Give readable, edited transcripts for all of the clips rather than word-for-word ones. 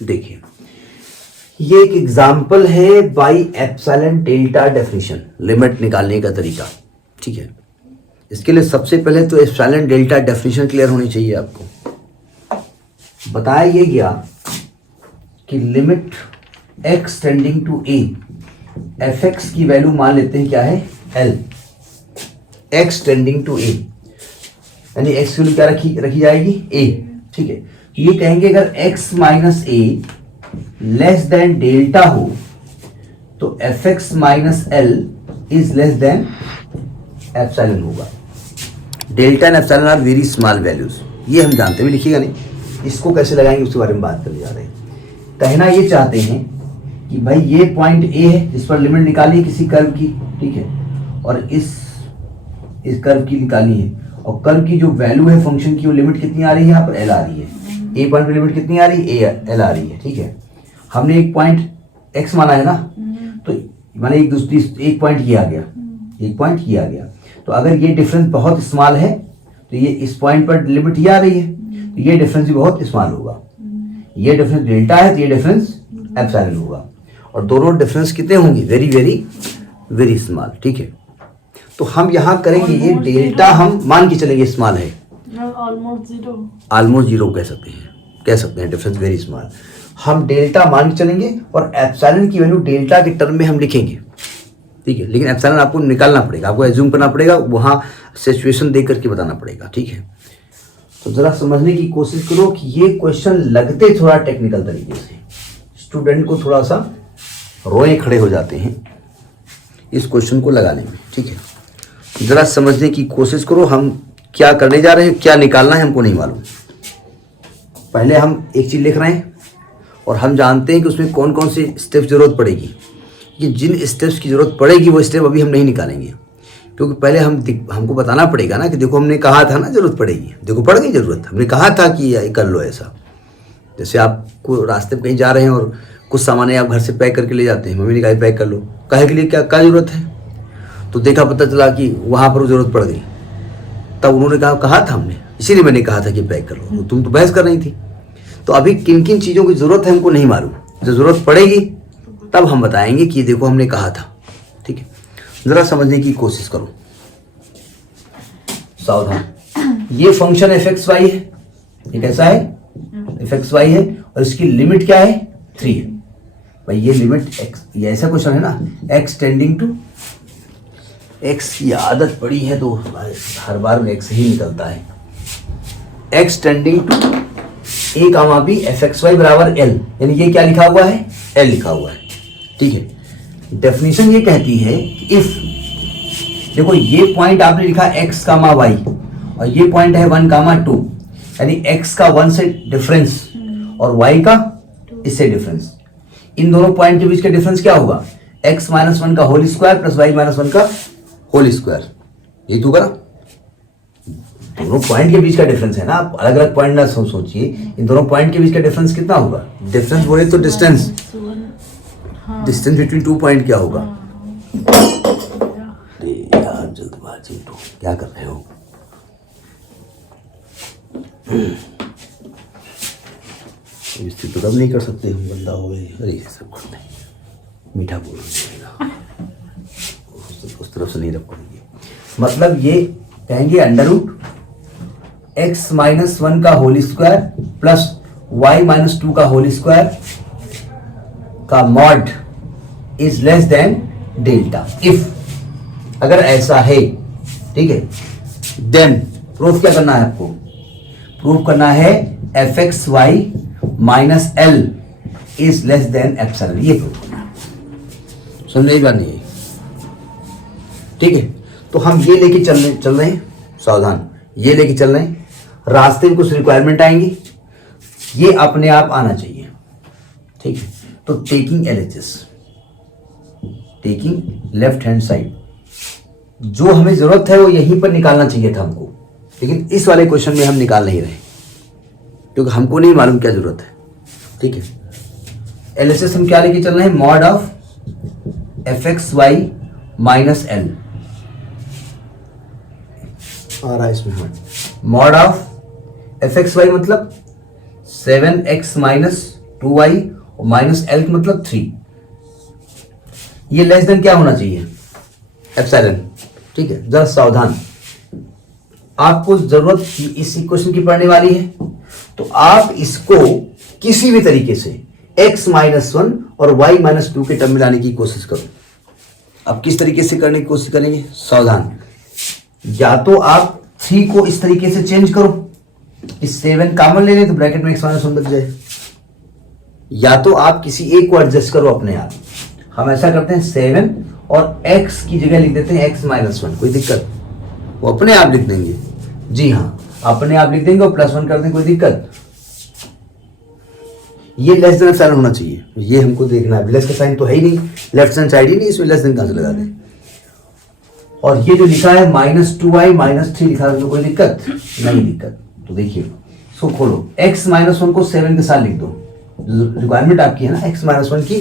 देखिए, ये एक एग्जाम्पल है by epsilon delta definition, limit निकालने का तरीका। ठीक है, इसके लिए सबसे पहले तो एप्सिलॉन डेल्टा डेफिनेशन क्लियर होनी चाहिए आपको। बताया ये गया कि limit x tending to a, F X की वैल्यू मान लेते हैं क्या है, l, x tending to a, यानी x की वैल्यू क्या रखी जाएगी, a। ठीक है, ये कहेंगे अगर x minus a less than delta हो तो f x minus L is less than epsilon होगा। Delta and epsilon are very small values, ये हम जानते हैं, लिखिएगा नहीं, इसको कैसे लगाएंगे उसके बारे में बात करने जा रहे हैं। कहना ये चाहते हैं कि भाई ये पॉइंट ए है जिस पर लिमिट निकाली है किसी कर्व की, ठीक है, और इस कर्व की निकाली है, और कर्व की जो वैल्यू है फंक्शन की वो लिमिट कितनी आ रही है, यहाँ पर एल आ रही है। ए पॉइंट पर लिमिट कितनी आ रही है, एल आ रही है। ठीक है, हमने एक पॉइंट एक्स माना है ना, तो माने एक पॉइंट ये आ गया, एक पॉइंट ये आ गया, तो अगर ये डिफरेंस बहुत स्मॉल है तो ये इस पॉइंट पर लिमिट ये आ रही है, तो ये डिफरेंस भी बहुत स्मॉल होगा। ये डिफरेंस डेल्टा है तो ये डिफरेंस एप्सिलॉन होगा, और दोनों डिफरेंस कितने होंगे, वेरी वेरी वेरी स्मॉल। ठीक है, तो हम यहाँ करेंगे ये डेल्टा हम मान के चलेंगे स्मॉल है, ऑलमोस्ट जीरो कह सकते हैं डिफरेंस वेरी स्मॉल। हम डेल्टा मान के चलेंगे और एप्सिलॉन की वैल्यू डेल्टा के टर्म में हम लिखेंगे। ठीक है, लेकिन एप्सिलॉन आपको निकालना पड़ेगा, आपको एज्यूम करना पड़ेगा, वहाँ सिचुएशन देख करके बताना पड़ेगा। ठीक है, तो जरा समझने की कोशिश करो कि ये क्वेश्चन लगते थोड़ा टेक्निकल तरीके से, स्टूडेंट को थोड़ा सा रोए खड़े हो जाते हैं इस क्वेश्चन को लगाने में। ठीक है, जरा समझने की कोशिश करो, हम क्या करने जा रहे हैं, क्या निकालना है हमको नहीं मालूम। पहले हम एक चीज़ लिख रहे हैं और हम जानते हैं कि उसमें कौन कौन सी स्टेप्स जरूरत पड़ेगी। ये जिन स्टेप्स की जरूरत पड़ेगी वो स्टेप अभी हम नहीं निकालेंगे, क्योंकि पहले हमको बताना पड़ेगा ना कि देखो हमने कहा था ना जरूरत पड़ेगी, देखो पड़ गई जरूरत, हमने कहा था कि कर लो ऐसा। जैसे आपको रास्ते में कहीं जा रहे हैं और कुछ सामान आप घर से पैक करके ले जाते हैं, मम्मी ने कहा पैक कर लो, काहे के लिए, क्या जरूरत है, तो देखा पता चला कि वहाँ पर जरूरत पड़ गई, तब उन्होंने कहा था हमने, इसीलिए मैंने कहा था कि पैक कर लो, तुम तो बहस कर रही थी। तो अभी किन किन चीज़ों की ज़रूरत है हमको नहीं मालूम, जब ज़रूरत पड़ेगी तब हम बताएंगे कि देखो हमने कहा था। ठीक है, ज़रा समझने की कोशिश करो, सावधान। ये फंक्शन एफ एक्स वाई है, ये कैसा है, एफ एक्स वाई है, और इसकी लिमिट क्या है, 3 है। भाई ये लिमिट एक्स, ये ऐसा क्वेश्चन है ना, एक्स टेंडिंग टू, एक्स की आदत पड़ी है तो हर बार में एक्स ही निकलता है, X tending to A comma B F x Y बराबर एल, यानी ये क्या लिखा हुआ है, एल लिखा हुआ है। ठीक है, डेफिनेशन ये कहती है कि इफ, देखो ये पॉइंट आपने लिखा एक्स कामा वाई और ये पॉइंट है 1 कामा 2, यानी एक्स का 1 से डिफरेंस और वाई का इससे डिफरेंस, इन दोनों पॉइंट के बीच का डिफरेंस क्या होगा, एक्स माइनस 1 का whole square plus Y minus 1 का होल स्क्वायर। ये तो करा, दोनों पॉइंट के बीच का डिफरेंस है ना, आप अलग अलग पॉइंट ना सोचिए, इन दोनों पॉइंट के बीच का डिफरेंस कितना होगा, डिफरेंस बोले तो डिस्टेंस, डिस्टेंस बिटवीन 2 पॉइंट क्या होगा। अरे यार जल्दबाजी, तो क्या कर रहे हो, स्थिति तो कब नहीं कर सकते हम, बंदा हो गए, अरे ये सब करते हैं, मीठा बोलना उस तरफ से नहीं रख पाएंगे। मतलब ये कहेंगे अंडर रूट एक्स माइनस 1 का whole square plus Y minus 2 का होल स्क्वायर का mod is less than delta. If अगर ऐसा है, ठीक है, देन प्रूफ क्या करना है आपको, प्रूफ करना है F x Y minus L is less than epsilon, ये प्रूफ करना है। समझे बात नहीं, ठीक है, तो हम ये लेके चल रहे हैं, सावधान, ये लेके चल रहे हैं, रास्ते में कुछ रिक्वायरमेंट आएंगी, ये अपने आप आना चाहिए। ठीक है, तो taking LHS, taking left hand side, जो हमें जरूरत है वो यहीं पर निकालना चाहिए था हमको, लेकिन इस वाले क्वेश्चन में हम निकाल नहीं रहे क्योंकit हमको नहीं मालूम क्या जरूरत है। ठीक है, एलएचएस हम क्या लेके चल रहे हैं, mod of f x Y minus l आ रहा है इसमें, mod of f x y मतलब 7x माइनस 2y और माइनस एल मतलब 3, ये लेस देन क्या होना चाहिए, एप्सिलॉन। ठीक है, जरा सावधान, आपको जरूरत इस इक्वेशन की पड़ने वाली है, तो आप इसको किसी भी तरीके से x -1 और y -2 के टर्म में लाने की कोशिश करो। अब किस तरीके से करने की कोशिश करेंगे, सावधान, या तो आप 3 को इस तरीके से चेंज करो, इस 7 कॉमन ले लें तो ब्रैकेट में x -1 बच जाए, या तो आप किसी एक को एडजस्ट करो अपने आप। हम ऐसा करते हैं 7 और x की जगह लिख देते हैं x -1, कोई दिक्कत, वो अपने आप लिख देंगे। जी हाँ, अपने आप लिख देंगे और +1 कर देंगे, कोई दिक्कत। ये लेस देन साइन होना चाहिए, ये हमको देखना है। लेस का साइन तो है ही नहीं, लेफ्ट हैंड साइड ही नहीं, इसमें लेस देन कहां से लगा दें। और ये जो लिखा है -2y -3 लिखा है, तो कोई दिक्कत नहीं, दिक्कत तो देखिए इसको खोलो, x -1 को 7 के साथ लिख दो, रिक्वायरमेंट आपकी है ना, x -1 की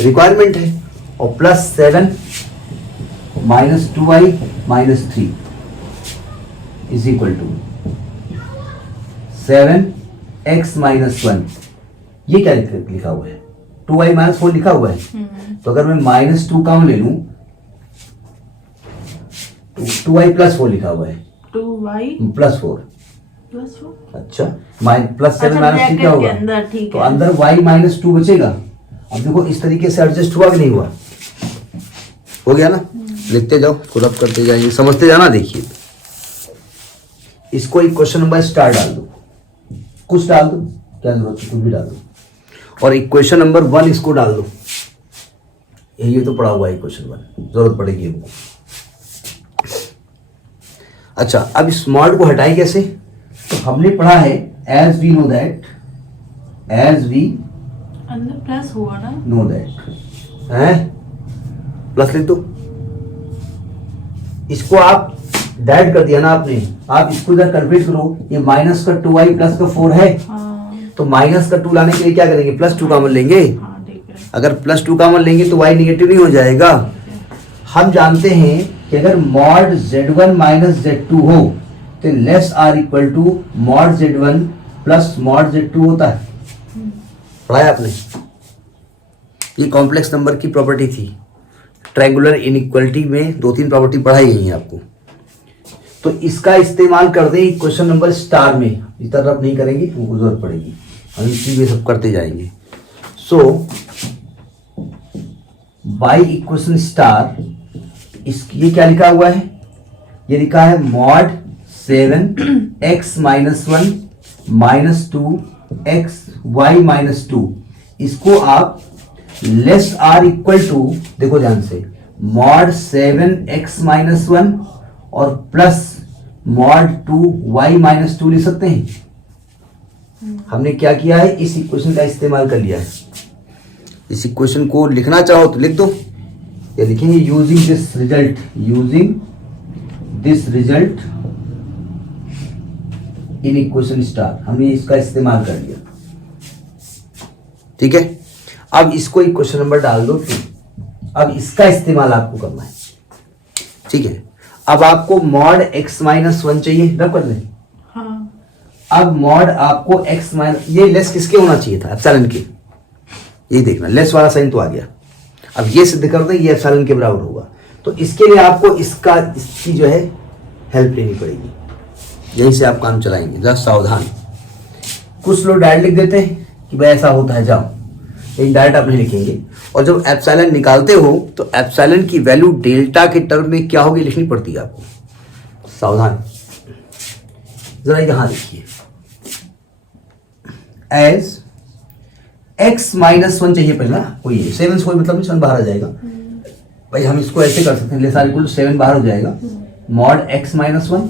रिक्वायरमेंट है, और +7 -2y -3 is equal to 7x -1। ये क्या लिखा हुआ है, 2y -4 लिखा हुआ है, तो अगर मैं -2 कम ले लूं, 2y +4 लिखा हुआ है, 2y +4, अच्छा +7 -3 क्या होगा, तो अंदर y -2 बचेगा। अब देखो इस तरीके से एडजस्ट हुआ कि नहीं हुआ, हो गया ना। लिखते जाओ, खुद आप करते जाइए, समझते जाना। देखिए इसको एक क्वेश्चन नंबर स्टार डाल दो, कुछ डाल दो, क्या जरूरत है, कुछ भी डाल दो, और इक्वेशन नंबर 1 इसको डाल दो, ये तो पड़ा हुआ है इक्वेशन 1, जरूरत पड़ेगी हमको। अच्छा, अब इस मॉड को हटाएं कैसे, तो हमने पढ़ा है as we know that, as we अंदर प्लस हुआ ना, नो दैट है, प्लस लिख दो, इसको आप डाइड कर दिया ना आपने, आप इसको इधर कन्वर्ट करो, ये माइनस का 2y प्लस का 4 है, तो माइनस का 2 लाने के लिए क्या करेंगे, +2 कॉमन लेंगे। अगर +2 कॉमन लेंगे तो y निगेटिव नहीं हो जाएगा। हम जानते हैं कि अगर मॉड z1 - z2 हो तो less or equal to mod z1 plus mod z2 होता है, पढ़ाया आपने, ये कॉम्प्लेक्स नंबर की प्रॉपर्टी थी। ट्रायंगुलर इनइक्वालिटी में 2-3 प्रॉपर्टी पढ़ाई गई हैं आपको, तो इसका इस्तेमाल कर दें क्वेश्चन नंबर स्टार में, इस तरफ नहीं करेंगे, हमको जरूरत पड़ेगी, हम इसी में सब करते जाएंगे। सो बाई इक्वेशन स्टार, इस ये क्या लिखा हुआ है, ये लिखा है मॉड 7x -1 -2 xy -2, इसको आप लेस आर इक्वल टू, देखो ध्यान से, मॉड 7x -1 और प्लस मॉड 2y -2 लिख सकते हैं। हमने क्या किया है, इस इक्वेशन का इस्तेमाल कर लिया है। इस इक्वेशन को लिखना चाहो तो लिख दो, या लिखेंगे using this result, using this result in equation star, हमने इसका इस्तेमाल कर लिया। ठीक है, अब इसको इक्वेशन नंबर डाल दो 2, अब इसका इस्तेमाल आपको करना है। ठीक है, अब आपको मॉड x -1 चाहिए, रब कर लें। हाँ। अब मॉड आपको x- ये लेस किसके होना चाहिए था, एप्सिलॉन के, ये देखना लेस वाला साइन तो आ गया। अब ये सिद्ध कर दें ये एप्सिलॉन के बराबर होगा, तो इसके लिए आपको इसकी जो है हेल्प लेनी पड़ेगी, यहीं से आप काम चलाएंगे। जरा सावधान, कुछ लोग डायरेक्ट लिख देते हैं कि भाई ऐसा होता है, जाओ, लेकिन डायरेक्ट आप नहीं लिखेंगे। और जब एप्सिलॉन निकालते हो तो एप्सिलॉन की वैल्यू डेल्टा के टर्म में क्या होगी लिखनी पड़ती है आपको, सावधान। जरा यहां देखिए, एज x -1 चाहिए पहले ना, कोई 7 से कोई मतलब नहीं, 7 बाहर आ जाएगा भाई, हम इसको ऐसे कर सकते हैं, लेस आर इक्वल टू 7 बाहर हो जाएगा, मॉड x -1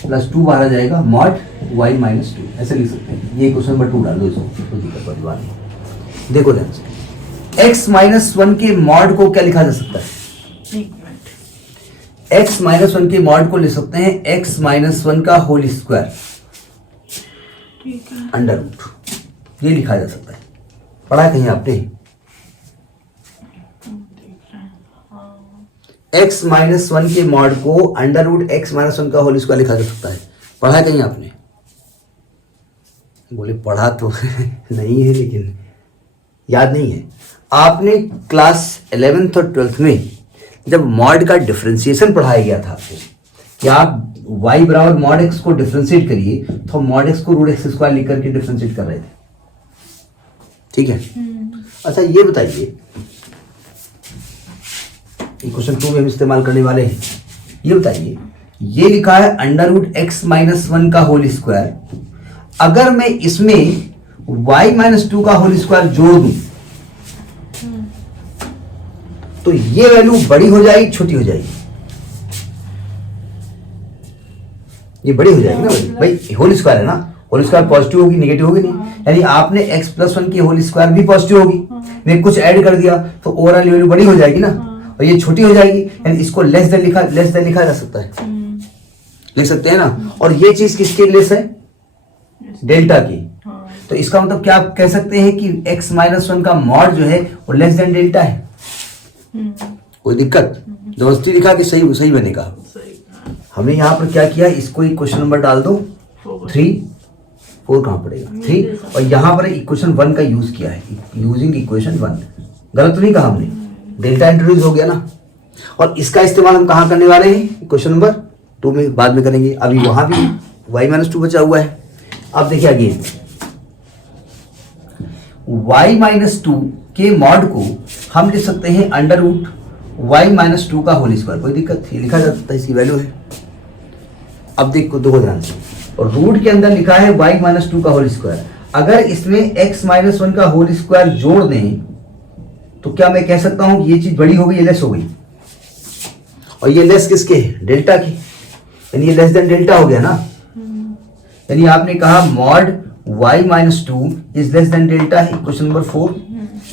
प्लस 2 बाहर आ जाएगा, मॉड y -2, ऐसे लिख सकते हैं। ये क्वेश्चन नंबर 2 डाल दो, इसको कोई दिक्कत वाली बात नहीं। देखो ध्यान से, x -1 के मॉड को क्या लिखा जा सकता है, x -1 के मॉड को लिख सकते हैं x -1 का होल स्क्वायर, ठीक है, अंडर रूट, ये लिखा जा सकता है। पढ़ा कहीं आपने, x -1 के मॉड को अंडर रूट x -1 का होल स्क्वायर लिखा जा सकता है, पढ़ा कहीं आपने, बोले पढ़ा तो नहीं है, लेकिन याद नहीं है? आपने क्लास 11th और 12th में जब मॉड का डिफरेंशिएशन पढ़ाया गया था आपको कि आप y बराबर मॉड x को डिफरेंशिएट करिए, तो मॉड x को रूट x स्क्वायर लिख करके डिफरेंशिएट कर रहे थे, ठीक है? अच्छा ये बताइए, क्वेश्चन 2 में हम इस्तेमाल करने वाले हैं, ये बताइए, ये लिखा है अंडर रूट x माइनस 1 का होल स्क्वायर, अगर मैं इसमें y माइनस 2 का होल स्क्वायर जोड़ दूं तो ये वैल्यू बड़ी हो जाएगी छोटी हो जाएगी? ये बड़ी हो जाएगी ना भाई, होल स्क्वायर है ना, होल स्क्वायर पॉजिटिव होगी नेगेटिव होगी नहीं, यानी आपने x प्लस 1 की होल स्क्वायर भी पॉजिटिव होगी, मैं कुछ ऐड कर दिया तो ओवरऑल वैल्यू बड़ी हो जाएगी ना, और ये छोटी हो जाएगी, यानी इसको लेस देन लिखा जा सकता है, लिख सकते हैं ना। और ये चीज किसके लेस है? डेल्टा की। तो इसका मतलब क्या आप कह सकते हैं कि x माइनस 1 का मॉड जो है वो लेस देन डेल्टा है? कोई दिक्कत? जबरदस्ती लिखा कि सही बनेगा? हमने यहाँ पर क्या किया, इसको इक्वेशन नंबर डाल दो 3, 4 कहाँ पड़ेगा 3, और यहाँ पर इक्वेशन 1 का यूज किया है, यूजिंग इक्वेशन 1। गलत तो नहीं कहा हमने? डेल्टा इंट्रोड्यूस हो गया ना। और इसका इस्तेमाल हम कहाँ करने वाले हैं? इक्वेशन नंबर 2 में बाद में करेंगे, अभी वहां भी y माइनस 2 बचा हुआ है। अब देखिए अगेन y माइनस 2 के मॉड को हम लिख सकते हैं अंडर रूट y माइनस 2 का होल स्क्वायर, कोई दिक्कत? ये लिखा जाता है, इसकी वैल्यू है। अब देखो ध्यान से, और रूट के अंदर लिखा है y माइनस 2 का होल स्क्वायर, अगर इसमें x माइनस 1 का होल स्क्वायर जोड़ दें तो क्या मैं कह सकता हूं कि ये चीज बड़ी हो गई, ये लेस हो गई? और ये लेस किसके है? डेल्टा की, यानी ये लेस देन डेल्टा हो गया ना। यानी आपने कहा mod y minus 2 is less than delta है, इक्वेशन नंबर 4।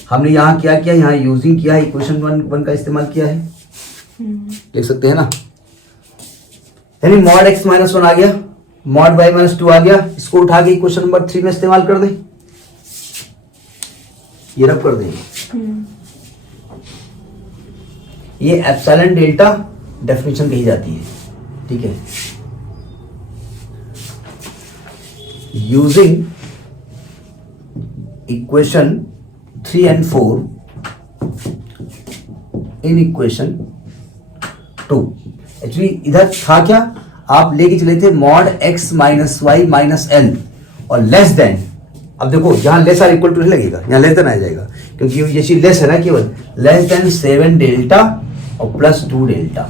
हमने यहाँ क्या किया, यहाँ यूजिंग किया है, इक्वेशन 1 का इस्तेमाल किया है, लिख सकते हैं ना। यानी मॉड x माइनस 1 आ गया, मॉड y माइनस 2 आ गया, इसको उठा के इक्वेशन नंबर 3 में इस्तेमाल कर दें, ये रब कर दें। ये एप्सिलॉन डेल्टा डेफिनेशन कही जाती है, ठीक है? Using equation 3 and 4 in equation 2। Actually इधर था क्या, आप लेके चले थे mod x minus Y minus L और लेस देन। अब देखो यहाँ लेस आर इक्वल टू नहीं लगेगा, यहाँ लेस देन आ जाएगा, क्योंकि ये चीज लेस है ना, केवल लेस देन 7 डेल्टा और प्लस 2 डेल्टा,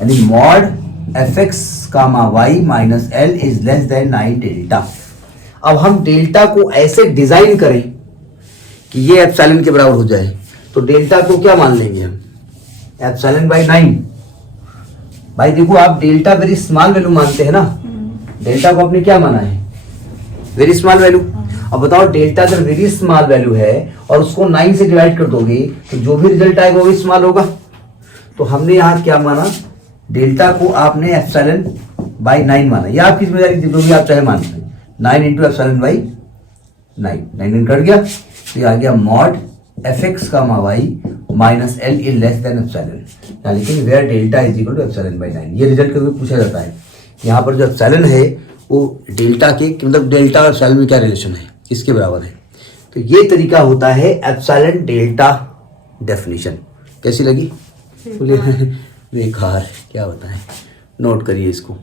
यानी mod fx comma y minus L is less than 9 delta. अब हम डेल्टा को ऐसे डिजाइन करें कि ये एप्सिलॉन के बराबर हो जाए, तो डेल्टा को क्या मान लेंगे हम? Epsilon by 9। भाई देखो, आप डेल्टा वेरी स्मॉल वैल्यू मानते हैं ना, डेल्टा को आपने क्या माना है? Very small value. अब बताओ, डेल्टा अगर वेरी स्मॉल वैल्यू है और उसको 9 से डिवाइड कर दोगे तो जो भी रिजल्ट आएगा वो भी स्मॉल होगा। तो हमने यहाँ क्या माना, डेल्टा को आपने एप्सिलॉन बाई 9 माना, या आपकी जिम्मेदारी जो भी आप चाहे मान लें, 9 इंटू एप्सिलॉन बाई 9 कट गया, तो ये आ गया mod fx comma y minus L is less than epsilon, लेकिन where delta is equal to epsilon by 9। ये रिजल्ट कभी पूछा जाता है। यहाँ पर जो एप्सिलॉन है वो डेल्टा के, मतलब डेल्टा और एप्सिलॉन में क्या रिलेशन है, किसके बराबर है? तो ये तरीका होता है एप्सिलॉन डेल्टा डेफिनेशन। कैसी लगी? बेकार, क्या बताएं, नोट करिए इसको।